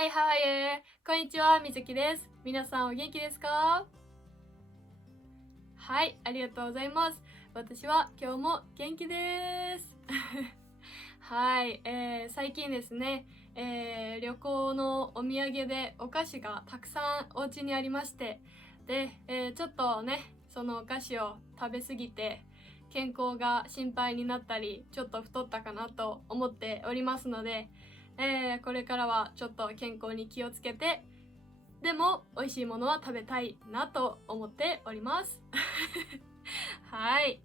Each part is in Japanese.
Hi, how are you? こんにちは、みずきです。皆さんお元気ですか？はい、ありがとうございます。私は今日も元気です。はい、最近ですね、旅行のお土産でお菓子がたくさんお家にありまして、で、ちょっとね、そのお菓子を食べ過ぎて、健康が心配になったり、ちょっと太ったかなと思っておりますので、これからはちょっと健康に気をつけて、でも美味しいものは食べたいなと思っております。はい。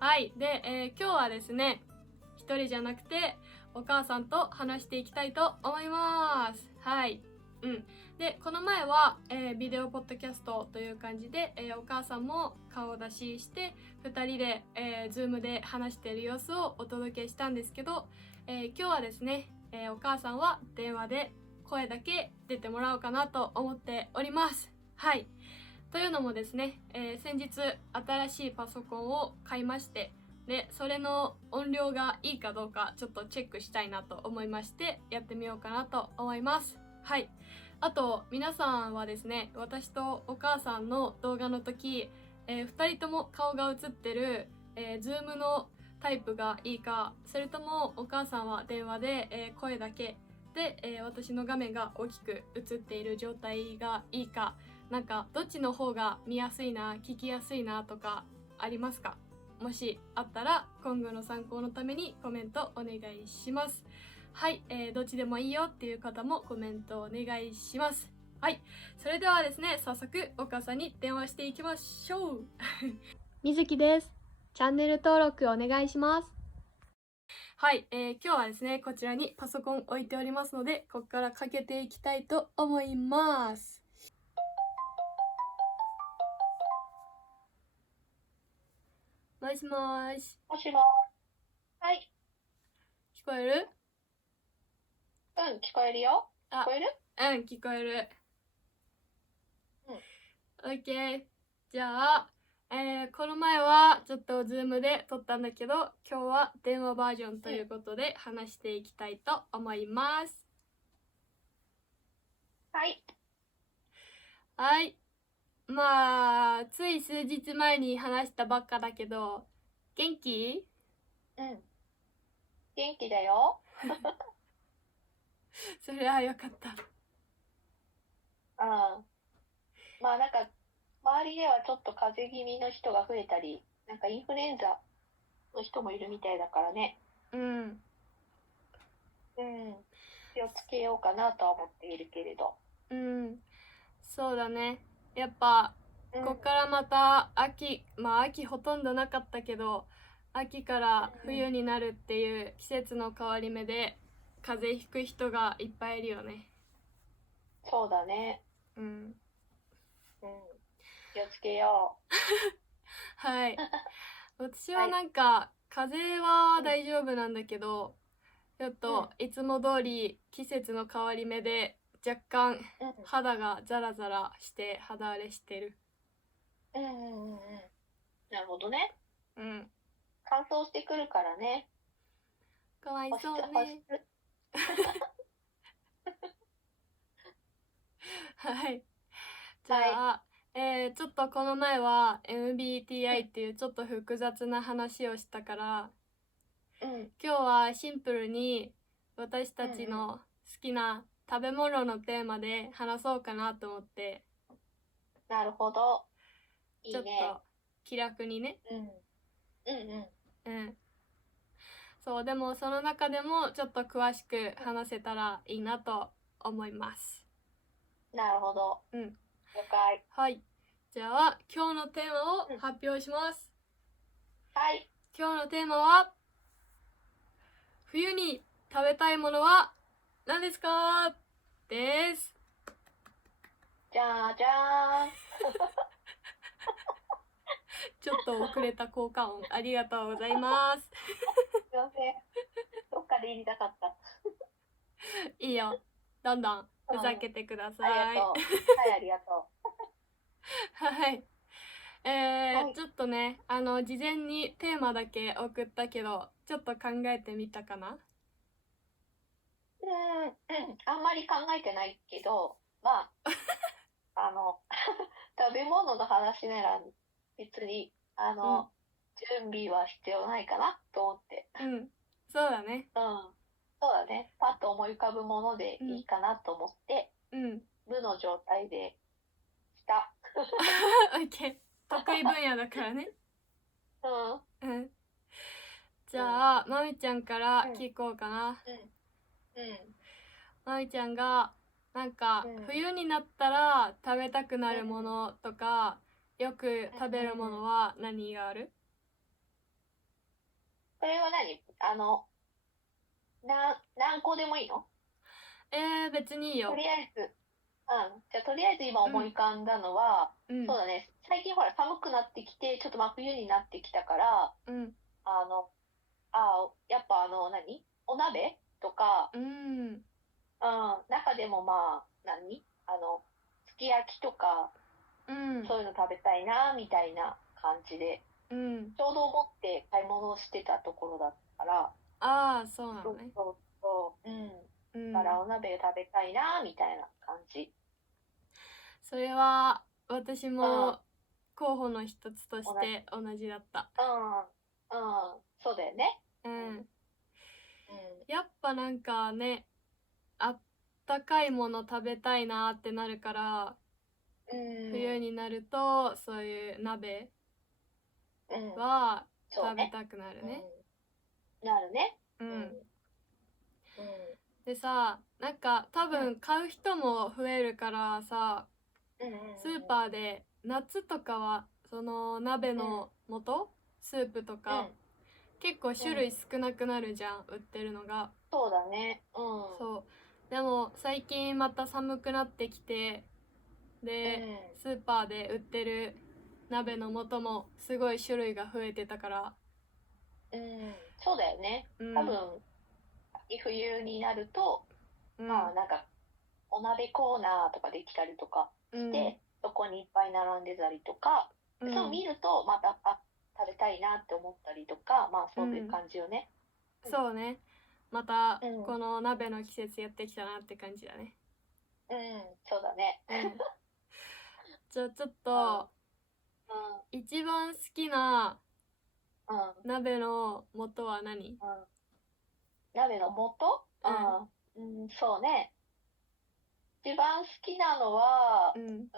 はい。で、今日はですね、一人じゃなくてお母さんと話していきたいと思います。はい。で、この前は、ビデオポッドキャストという感じで、お母さんも顔出しして2人で、ズームで話している様子をお届けしたんですけど、今日はですね、お母さんは電話で声だけ出てもらおうかなと思っております。はい。というのもですね、先日新しいパソコンを買いまして、で、それの音量がいいかどうかちょっとチェックしたいなと思いましてやってみようかなと思います。はい。あと皆さんはですね、私とお母さんの動画の時、2人とも顔が映ってる、Zoom のタイプがいいか、それともお母さんは電話で、声だけで、私の画面が大きく映っている状態がいいか、なんかどっちの方が見やすいな、聞きやすいなとかありますか？もしあったら今後の参考のためにコメントお願いします。はい、どっちでもいいよっていう方もコメントお願いします。はい、それではですね、早速お母さんに電話していきましょう。みずきです。チャンネル登録お願いします。はい、今日はですね、こちらにパソコン置いておりますので、ここからかけていきたいと思います。もしもーし。もしもはい。聞こえる？聞こえるよ。聞あ、こえる？聞こえる。うん。OK。じゃあ、この前はちょっとズームで撮ったんだけど、今日は電話バージョンということで話していきたいと思います。はい。はい。まあ、つい数日前に話したばっかだけど、元気？うん。元気だよ。それはよかった。うん。まあなんか、周りではちょっと風邪気味の人が増えたり、なんかインフルエンザの人もいるみたいだからね。うん。うん。気をつけようかなとは思っているけれど。うん。そうだね。やっぱ、うん。こっからまた秋、まあ秋ほとんどなかったけど、秋から冬になるっていう季節の変わり目で、風邪ひく人がいっぱいいるよね。そうだね。うん。うん。気をつけよはい。私う。ははい。なんか、風邪は大丈夫なんだけど、ちょっうん。といつも通り季節の変わり目で、若干うん。肌がザラザラして肌荒れしてる。うん。うん。うん。うん。なるほどね。うん。乾燥してくるからね。かわい保湿、そうね。保湿。はい。じはい。ゃあ、ちょっとこの前は う MBTI ん。っていうちょっと複雑な話をしたから、うん。今日はシンプルに私うん。たちの好きな食べ物のテーマで話そうかなと思って、なるほど。いいね。ちょっと気楽にね。うん。うんうん。そう、でもその中でもちょっと詳しく話せたらいいなと思います。うん。なるほど。うん。了解。はい。じゃあ、今日のテーマをうん。発表します。はい。今日のテーマは、冬に食べたいものは何ですか？です。じゃーじゃーん。ちょっと遅れた効果音ありがとうございます。すいません。どっかで言いたかった。いいよ。どんどんうん。ふざけてくださありがい。とう。はい、ありがとはい。う。はい。ちょっとね、事前にテーマだけ送ったけど、ちょっと考えてみたかな？あんまり考えてないけど、まあ、食べ物の話なら別に、うん準備は必要ないかなと思って。うんそうだね。うん。そうだね。パッと思い浮かぶものでうんいいかなと思って、うん無の状態でした。オッケー、得意分野だからね。うん。うんじゃあまみちゃんからうん。聞こうかな。うん。うん。まみちゃんがなんかうん。冬になったら食べたくなるうん。ものとかよく食べるものは何がある？これは何個でもいいの？別にいいよ。とりあえず、じゃあとりあえず今思い浮かんだのは、うんそうだね、最近ほら寒くなってきて、ちょっと真冬になってきたから、うんやっぱお鍋とか、うん中でもまあ、すき焼きとか、うんそういうの食べたいな、みたいな感じで、うんちょうど思って買い物をしてたところだったから、ああそうなそうのね。そうそう、だからうんお鍋食べたいな、みたいな感じ。それは私うん、うん、も候補の一つとして同じだった。そうだよね。うん、うんうん、やっぱなんかね、あったかいもの食べたいなってなるから、うん、冬になるとそういう鍋うん、はそうね。食べたくなるうね。ん、なるね。うん、うん。うん、でさ、なんか多うん、分買う人も増えるからさ、うん、うん、スーパーで夏とかはその鍋うん、の素スープとうん、か結構種うん、類少なくなるじゃん、売ってるのが。そうだね。うん、そうでも最近また寒くなってきて、うでん、スーパーで売ってる鍋の素もすごい種類が増えてたから。うん、そうだよね。うん多分、秋冬になると、うんまあお鍋コーナーとかできたりとかうんして、そこにいっぱい並んでたりとか、そううん見ると、また、食べたいなって思ったりとか、まあそういううん感じよね。そうね、またうん、うん、この鍋の季節やってきたなって感じだね。そうだね。うんじゃあちょっうん、と一番好きなうん、うん、鍋の素は何？うん。鍋の素。うんそうね。一番好きなのは、うん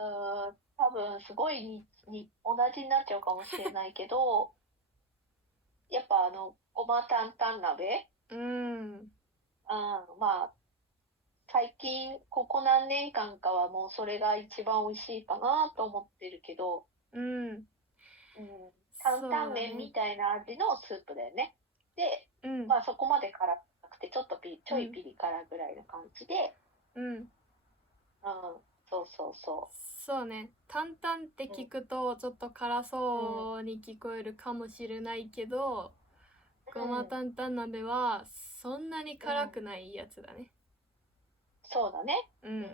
多分すごい同じになっちゃうかもしれないけど、やっぱごま担々鍋。うんまあ、最近、ここ何年間かはもうそれが一番美味しいかなと思ってるけど、うんうん、担そう々だね。麺みたいな味のスープだよね。で、うんまあそこまで辛くて、ちょっとちょいうんピリ辛ぐらいの感じで、うんそうそうそそうね、担々ってう。聞くとちょっと辛うん、そうに聞こえるかもしれないけど、ごまうん、担々鍋はそんなにうん、辛くないやつだね。そうだね。うん、うん、うんうん。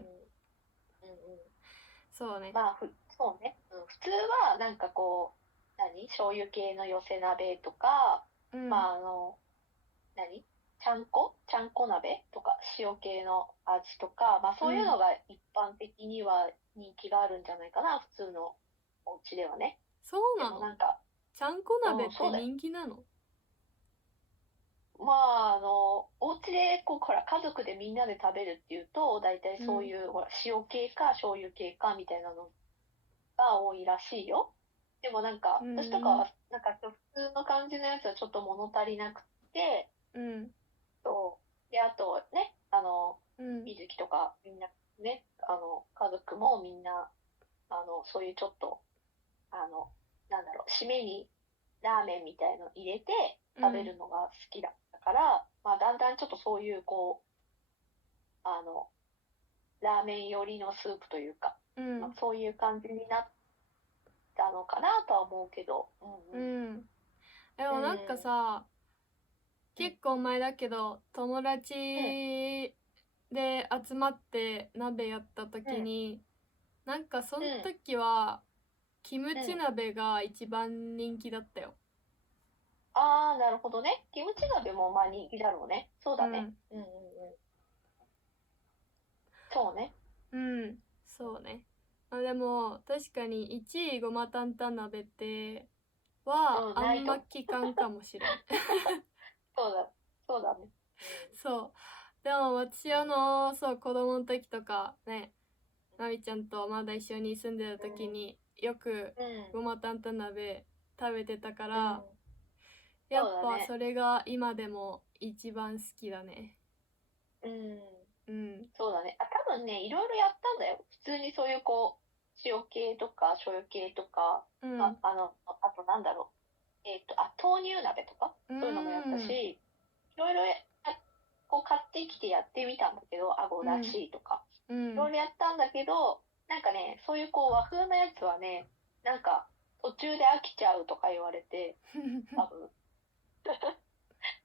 そうね。まあ、そうね。普通は、醤油系の寄せ鍋とか、うんまあ、何ちゃんこ鍋とか、塩系の味とか、まあそういううんのが一般的には人気があるんじゃないかな、普通のお家ではね。でそうなの？もなんか、ちゃんこ鍋ってそうだよ。人気なの？まあ、お家で、ほら、家族でみんなで食べるっていうと、大体うんそういう、ほら、塩系か醤油系かみたいなのが多いらしいよ。でもなんか、う私とかんは、普通の感じのやつはちょっと物足りなくて、うんで、あとね、うん水木とかみんなね、家族もみんな、そういうちょっと、締めにラーメンみたいの入れて食べうんるのが好きだったから、まあ、だんだんちょっとそういう、ラーメン寄りのスープというか、まあ、うんそういう感じになったのかなとは思うけど、うんでうん、うん、もなんかさ、うん、結構前だけど友達うん、で集まって鍋やったうん、時に、なんかそのうん、時はキムチうん。鍋が一番人気だったよ。ああ、なるほどね。キムチ鍋もまあ人気だろうね。そうだね。うんうん、うん、そうね。でも確かに1位ごま担々鍋ってはあんま聞かんかもしれん。そうだね。そう。でも私そう子供の時とかね、まみちゃんとまだ一緒に住んでた時によくごま担々鍋食べてたから、やっぱそれが今でも一番好きだね。そうだね。多分ね、いろいろやったんだよ。普通にそういうこう、塩系とか醤油系とか、あとなんだろう。豆乳鍋とか、そういうのもやったし、いろいろこう買ってきてやってみたんだけど、あごだしとか。いろいろやったんだけど、なんかね、そういうこう和風なやつはね、なんか途中で飽きちゃうとか言われて、多分。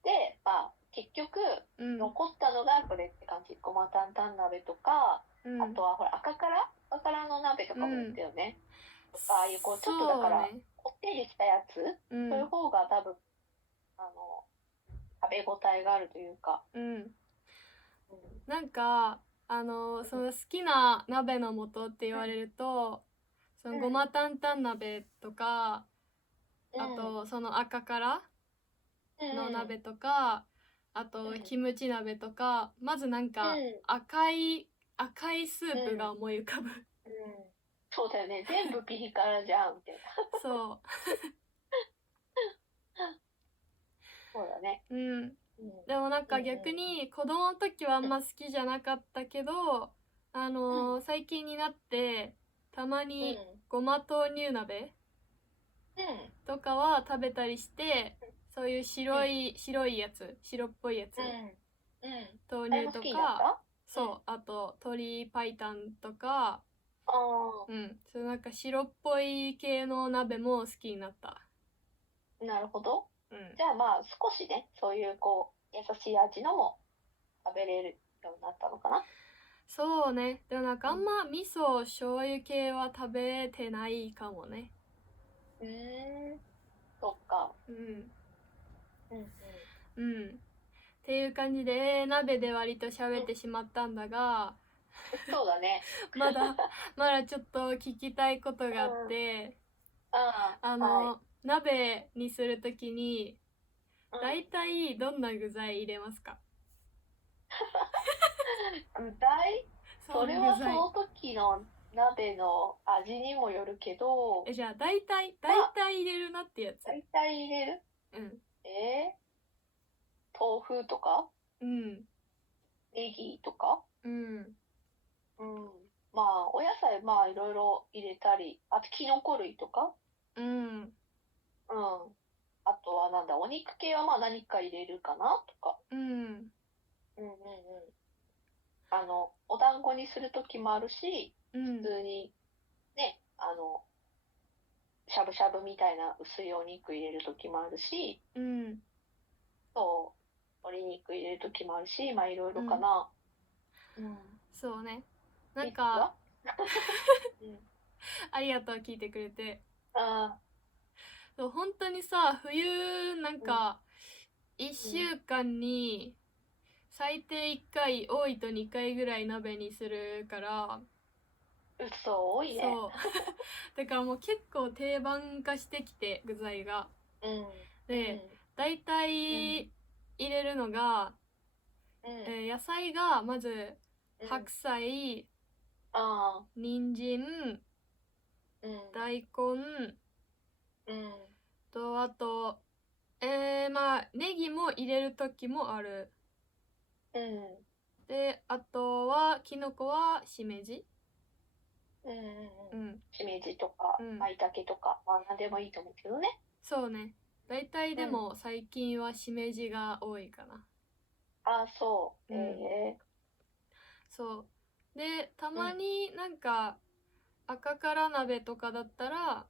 で、まあ、結局、残ったのがそれって感じ。ごま担々鍋とか、あとはほら赤からの鍋とかもやったよね。ああいうこう、ちょっとだから、こってりしたやつ、そういう方が多分、食べ応えがあるというか。なんか、その好きな鍋の素って言われると、そのごま担々鍋とか、あとその赤からの鍋とか、あとキムチ鍋とか、まずなんか赤いスープが思い浮かぶ。そうだよね。全部ピリ辛じゃんみたいな。そう。そうだね。でもなんか逆に子供の時はあんま好きじゃなかったけど、最近になってたまにごま豆乳鍋とかは食べたりして、そういう白いやつ、白っぽいやつ、豆乳とか、そう、あと鶏白湯とか、そうなんか白っぽい系の鍋も好きになった。なるほど。じゃあまあ少しね、そういうこう優しい味のも食べれるようになったのかな。そうね。でもなんかあんま味噌醤油系は食べてないかもね。そっか。っていう感じで鍋で割と喋ってしまったんだが、そうだね。まだちょっと聞きたいことがあって、鍋にするときに大体どんな具材入れますか？具材？それはその時の鍋の味にもよるけど。じゃあ大体入れるなってやつ。大体入れる？豆腐とか？ネギとか？まあお野菜まあいろいろ入れたり、あとキノコ類とか。あとはなんだ、お肉系はまあ何か入れるかなとか。お団子にする時もあるし、普通にね、しゃぶしゃぶみたいな薄いお肉入れる時もあるし、そう、鶏肉入れる時もあるし、まあいろいろかな。そうね。なんか、ありがとう、聞いてくれて。そう、本当にさ、冬なんか、1週間に最低1回、多いと2回ぐらい鍋にするから。嘘、多いね。そう。だからもう結構定番化してきて、具材が。で、大体入れるのが、野菜がまず白菜、人参、大根、とあとまあネギも入れる時もある。であとはキノコはしめじ。しめじとか舞茸とか、まあ何でもいいと思うけどね。そうね。大体でも最近はしめじが多いかな。そう。そうでたまになんか赤から鍋とかだったら、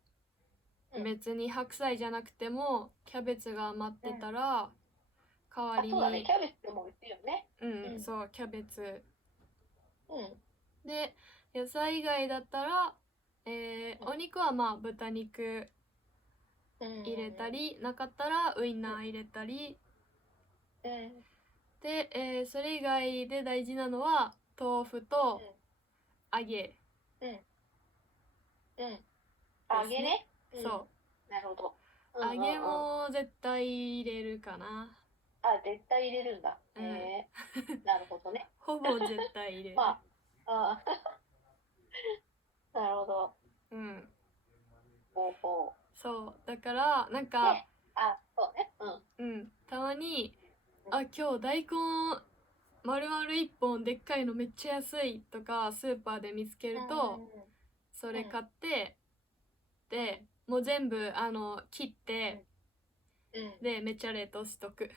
別に白菜じゃなくてもキャベツが余ってたら、代わりに。そうだね、キャベツも売ってるよね。そうキャベツ。で野菜以外だったら、お肉はまあ豚肉入れたり、なかったらウインナー入れたり。で、それ以外で大事なのは豆腐と揚げうん。揚げね。そう。なるほど。揚げも絶対入れるかな。あ、絶対入れるんだ。なるほどね。ほぼ絶対入れる。まあ、なるほど。ほうほう。そう。だから、なんか、そうね。たまに、今日大根、丸々1本でっかいのめっちゃ安いとか、スーパーで見つけると、それ買って、で、もう全部、切って、で、めっちゃ冷凍しとく。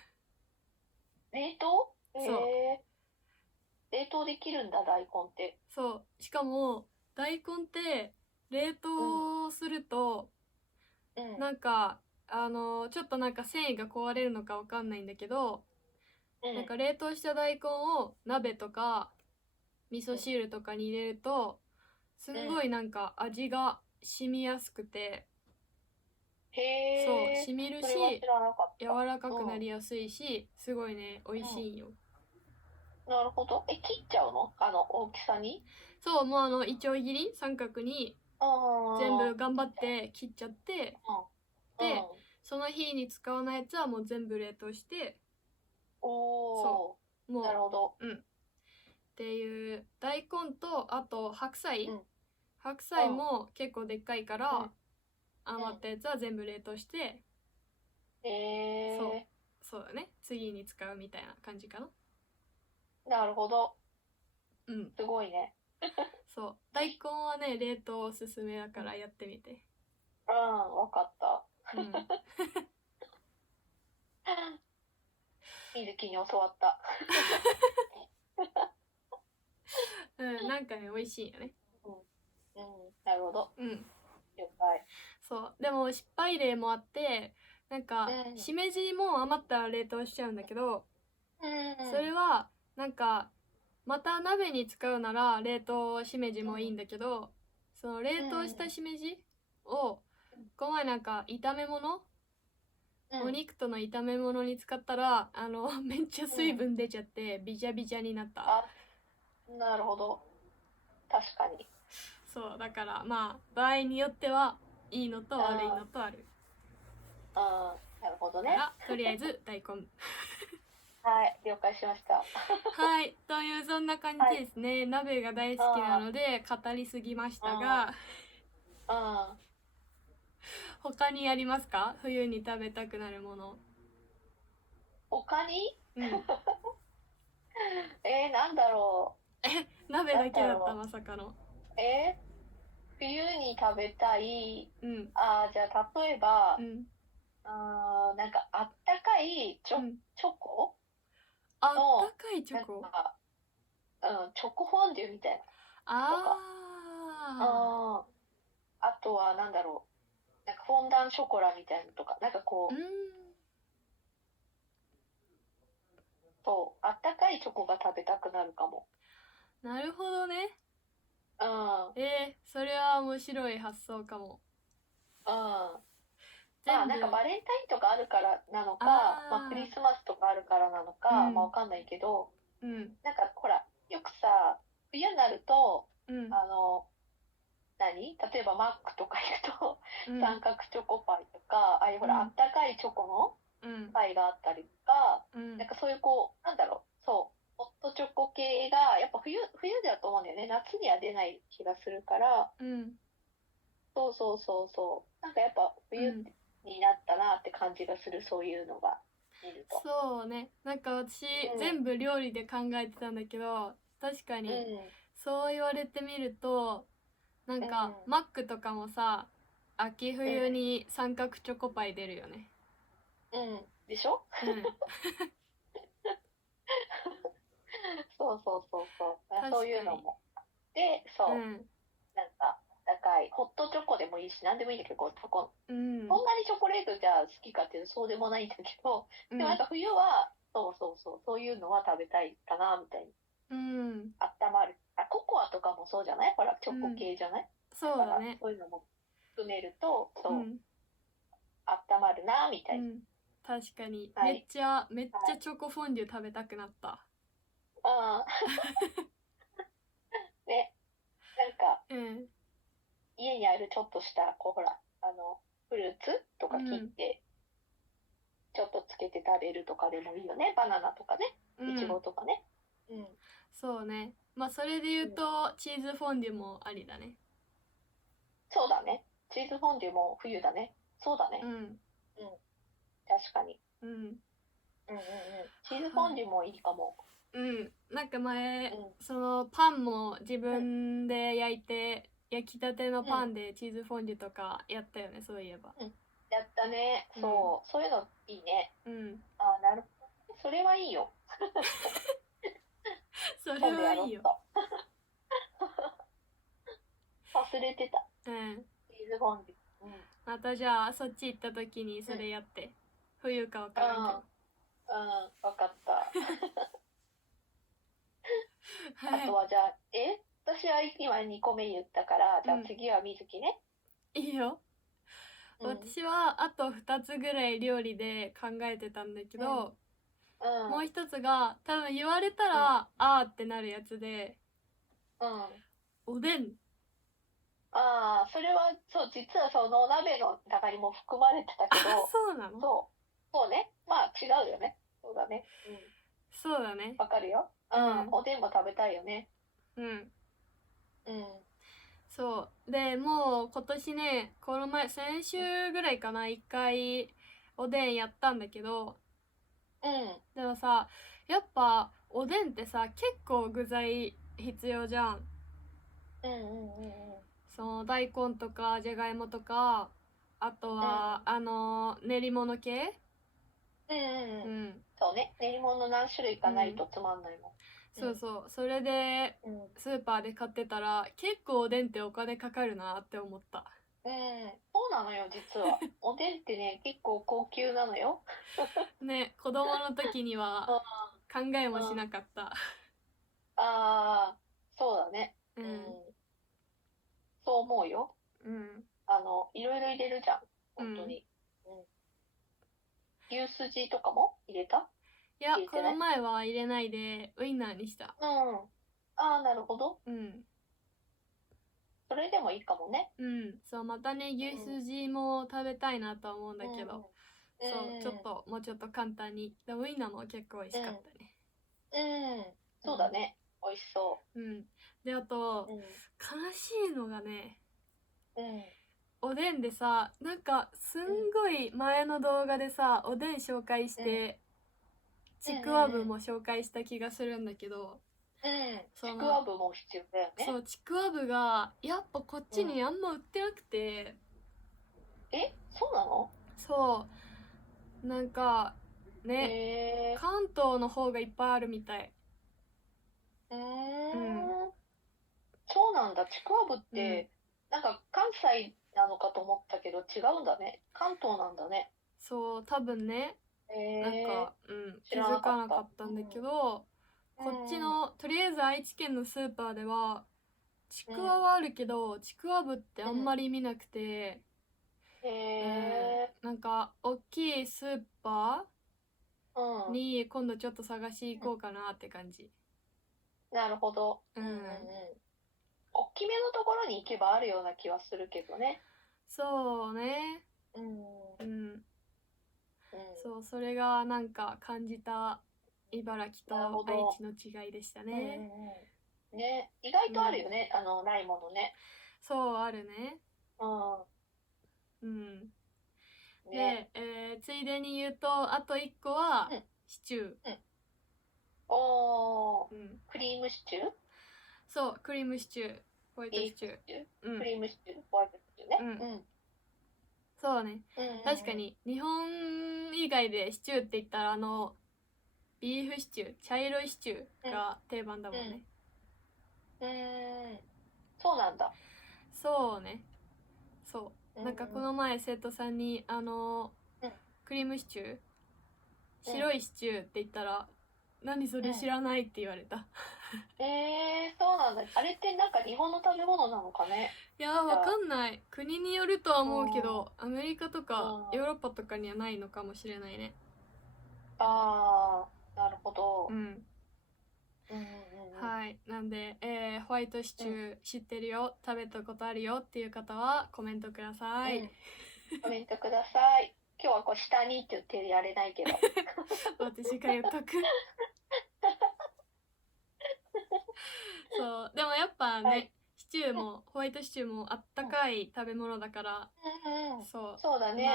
冷凍？そう。冷凍できるんだ、大根って。そう。しかも、大根って冷凍すると、なんか、ちょっとなんか繊維が壊れるのかわかんないんだけど、なんか冷凍した大根を鍋とか味噌汁とかに入れると、すんごいなんか味が染みやすくて、そう、染みるし、柔らかくなりやすいし、すごいね、美味しいんよ。なるほど。切っちゃうの？大きさに？そう、もういちょう切り三角に全部頑張って切っちゃって、で、その日に使わないやつはもう全部冷凍して、そう、もう、なるほど。っていう大根と、あと白菜、白菜も結構でっかいから、余ったやつは全部冷凍して、そうだね、次に使うみたいな感じかな。なるほど。すごいね。そう、大根はね、冷凍おすすめだからやってみて。わかった。みずきに教わった。なんかね、美味しいよね。なるほど。了解。そう、でも失敗例もあって、なんか、しめじも余ったら冷凍しちゃうんだけど、それは、なんか、また鍋に使うなら冷凍しめじもいいんだけど、その冷凍したしめじを、この前なんか炒め物、お肉との炒め物に使ったら、めっちゃ水分出ちゃって、ビジャビジャになった。なるほど。確かに。そう、だからまあ、場合によってはいいのと悪いのとある。なるほどね。とりあえず大根。はい、了解しました。はい、というそんな感じですね。鍋が大好きなので語りすぎましたが、他にありますか？冬に食べたくなるもの。他に？なんだろう。鍋だけだった、まさかの。冬に食べたい。じゃあ例えば、なんかあったかいチョコ？あったかいチョコ？チョコフォンデュみたいな。あとはなんだろう。なんかフォンダンショコラみたいなのとか、なんかこう、そう、あったかいチョコが食べたくなるかも。なるほどね。それは面白い発想かも。なんかバレンタインとかあるからなのか、クリスマスとかあるからなのか、わかんないけど、なんかほら、よくさ、冬になると、例えばマックとか行くと、三角チョコパイとか、ほら、あったかいチョコのパイがあったりとか、なんかそういうこう、なんだろう、そう、ホットチョコ系が、やっぱ冬だと思うんだよね。夏には出ない気がするから、そう。なんかやっぱ冬になったなって感じがする、そういうのが見ると。そうね。なんか私、全部料理で考えてたんだけど、確かに、そう言われてみると、なんか、マックとかもさ、秋冬に三角チョコパイ出るよね。でしょ？そうそういうのも。で、そう。なんか、高い。ホットチョコでもいいし、なんでもいいんだけど、チョコ。そんなにチョコレートじゃ好きかっていうとそうでもないんだけど、でもなんか冬は、そういうのは食べたいかな、みたいに。温まる。ココアとかもそうじゃない？ほら、チョコ系じゃない？そうだね。そういうのも含めると、そう、温まるな、みたいな。確かに。めっちゃチョコフォンデュ食べたくなった。ね、なんか、家にあるちょっとしたこうほらフルーツとか切って、ちょっとつけて食べるとかでもいいよね。バナナとかね、いちごとかね。そうね。まあそれで言うと、チーズフォンデュもありだね。そうだね。チーズフォンデュも冬だね。そうだね。確かに。チーズフォンデュもいいかも。なんか前、そのパンも自分で焼いて、焼きたてのパンでチーズフォンデュとかやったよね、そういえば。やったね。そういうのいいね。なるほど。それはいいよ。それはいいよ。忘れてた。チーズフォンデュ。またじゃあそっち行った時にそれやって。冬かわからんけど。わかった。あとはじゃあ、私は今2個目言ったから、じゃあ次は水木ね。いいよ。私はあと2つぐらい料理で考えてたんだけど、もう一つが多分言われたら、あーってなるやつで、おでん。それはそう実はその鍋の中にも含まれてたけど。そうなの？そうね。まあ違うよね。そうだね。そうだね。わかるよ。おでんも食べたいよね。そうでもう今年ね、この前先週ぐらいかな、1回おでんやったんだけど、でもさ、やっぱおでんってさ結構具材必要じゃん。その大根とかじゃがいもとか、あとは、練り物系。そうね、練り物何種類かないとつまんないもん。そうそれでスーパーで買ってたら結構おでんってお金かかるなって思った。そうなのよ実は。おでんってね結構高級なのよ。ね、子供の時には考えもしなかった。そうだね。そう思うよ。いろいろ入れるじゃん本当に。牛すじとかも入れた？いや、この前は入れないでウインナーにした。なるほど。それでもいいかもね。そう、またね、牛すじも食べたいなとは思うんだけど、そう、もうちょっと簡単に。ウインナーも結構美味しかったね。そうだね、美味しそう。で、あと、悲しいのがね、おでんでさ、なんかすんごい前の動画でさ、おでん紹介して、ちくわぶも紹介した気がするんだけど、ちくわぶも必要だよね。そう、ちくわぶがやっぱこっちにあんま売ってなくて。そうなの？そう、なんかね、関東の方がいっぱいあるみたい。そうなんだ。ちくわぶって、なんか関西なのかと思ったけど違うんだね。関東なんだね。そう、多分ね、なんか、気づかなかったんだけど、こっちのとりあえず愛知県のスーパーではちくわはあるけど、ちくわぶってあんまり見なくて、なんか大きいスーパーに今度ちょっと探し行こうかなって感じ。なるほど。大きめのところに行けばあるような気はするけどね。そうね。そう、それがなんか感じた茨城と愛知の違いでしたね。ね、意外とあるよね、ないものね。そう、あるね。で、ついでに言うと、あと1個はシチュー。クリームシチュー？そう、クリームシチュー、ホワイトシチュー。クリームシチュー、ホワイトシチューね。そうね。確かに日本以外でシチューって言ったらビーフシチュー、茶色いシチューが定番だもんね。そうなんだ。そうね。そう。なんかこの前生徒さんにクリームシチュー、白いシチューって言ったら、何それ知らないって言われた。そうなんだ。あれってなんか日本の食べ物なのかね。いや、わかんない。国によるとは思うけど、アメリカとかヨーロッパとかにはないのかもしれないね。なるほど。はい。なんで、ホワイトシチュー知ってるよ、食べたことあるよっていう方はコメントください。コメントください。今日はこう下にって言ってやれないけど。私が言っとく。そう。でもやっぱね、はい、シチューも、ホワイトシチューもあったかい食べ物だから、そうだね。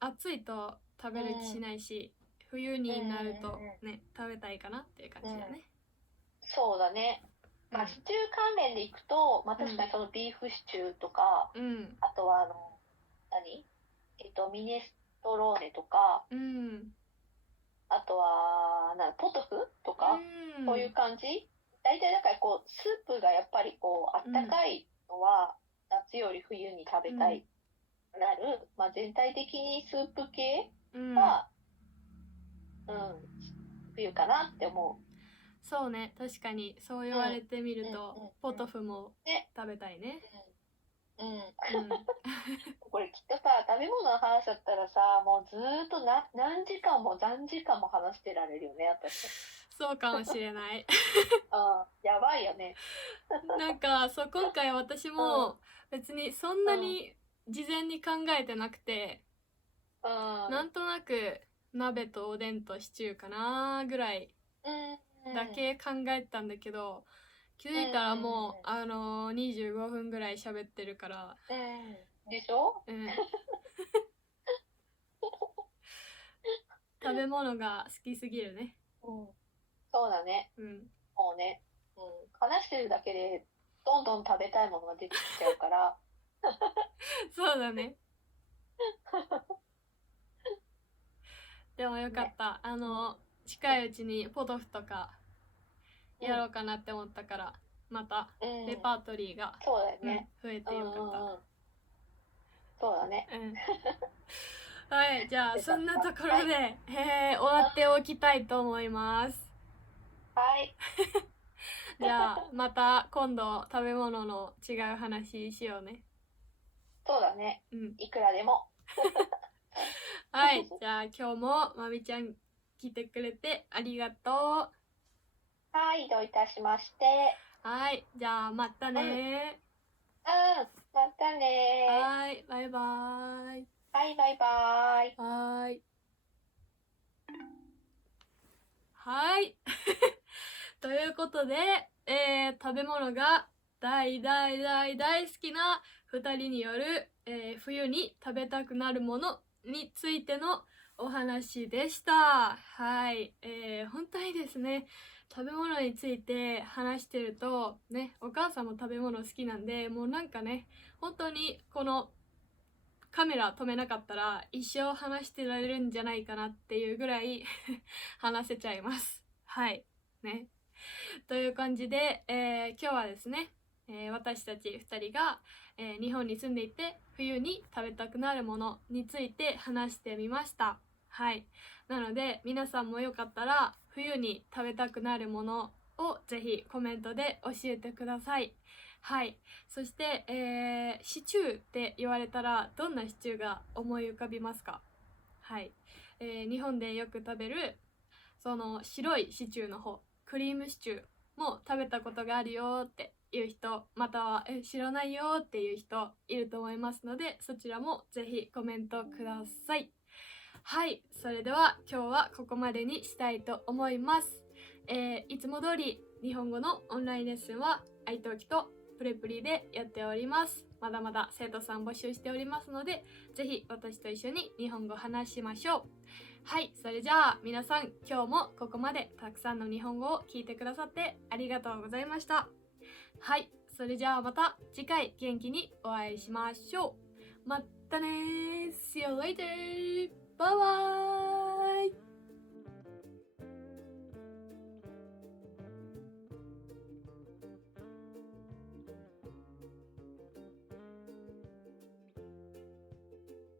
まあ、暑いと食べる気しないし、冬になるとね、食べたいかなっていう感じだね。そうだね。まあ、シチュー関連でいくと、まあ、確かにそのビーフシチューとか、あとはミネストローネとか、あとはポトフとか、そういう感じ。大体だからこうスープがやっぱりこうあったかいのは、夏より冬に食べたいなる、まあ、全体的にスープ系は、冬かなって思う。そうね、確かにそう言われてみると、ポトフも食べたいね。これきっとさ、食べ物の話だったらさ、もうずーっと何時間も何時間も話してられるよね、私。そうかもしれない。やばいよね。なんかそう、今回私も別にそんなに事前に考えてなくて、なんとなく鍋とおでんとシチューかなぐらいだけ考えてたんだけど、気づいたらもう、25分ぐらい喋ってるから。でしょ？食べ物が好きすぎるね。そうだね。もうね、話してるだけでどんどん食べたいものが出てきちゃうから。そうだね。でもよかった。近いうちにポトフとかやろうかなって思ったから、またレパートリーが、そうだよね、増えてよかった。そうだね。はい、じゃあそんなところで、終わっておきたいと思います。はい。じゃあまた今度食べ物の違う話しようね。そうだね。いくらでも。はい、じゃあ今日もまみちゃん来てくれてありがとう。はい、どういたしまして。はい、じゃあまたね。またね。はい、バイバーイ。はい、バイバーイ。はい。はい。ということで、食べ物が大好きな2人による、冬に食べたくなるものについてのお話でした。はい。本当にですね、食べ物について話してると、ね、お母さんも食べ物好きなんで、もうなんかね、本当にこのカメラ止めなかったら一生話してられるんじゃないかなっていうぐらい話せちゃいます。はい。ね。という感じで、今日はですね、私たち2人が、日本に住んでいて冬に食べたくなるものについて話してみました。はい。なので皆さんもよかったら冬に食べたくなるものをぜひコメントで教えてください。はい。そして、シチューって言われたらどんなシチューが思い浮かびますか？はい。日本でよく食べるその白いシチューの方、クリームシチューも食べたことがあるよっていう人、または知らないよっていう人いると思いますので、そちらもぜひコメントください。はい、それでは今日はここまでにしたいと思います。いつも通り日本語のオンラインレッスンはiTalkiとプレプリでやっております。まだまだ生徒さん募集しておりますので、ぜひ私と一緒に日本語を話しましょう。はい、それじゃあ皆さん今日もここまでたくさんの日本語を聞いてくださってありがとうございました。はい、それじゃあまた次回元気にお会いしましょう。またねー。See you later! バイバーイ。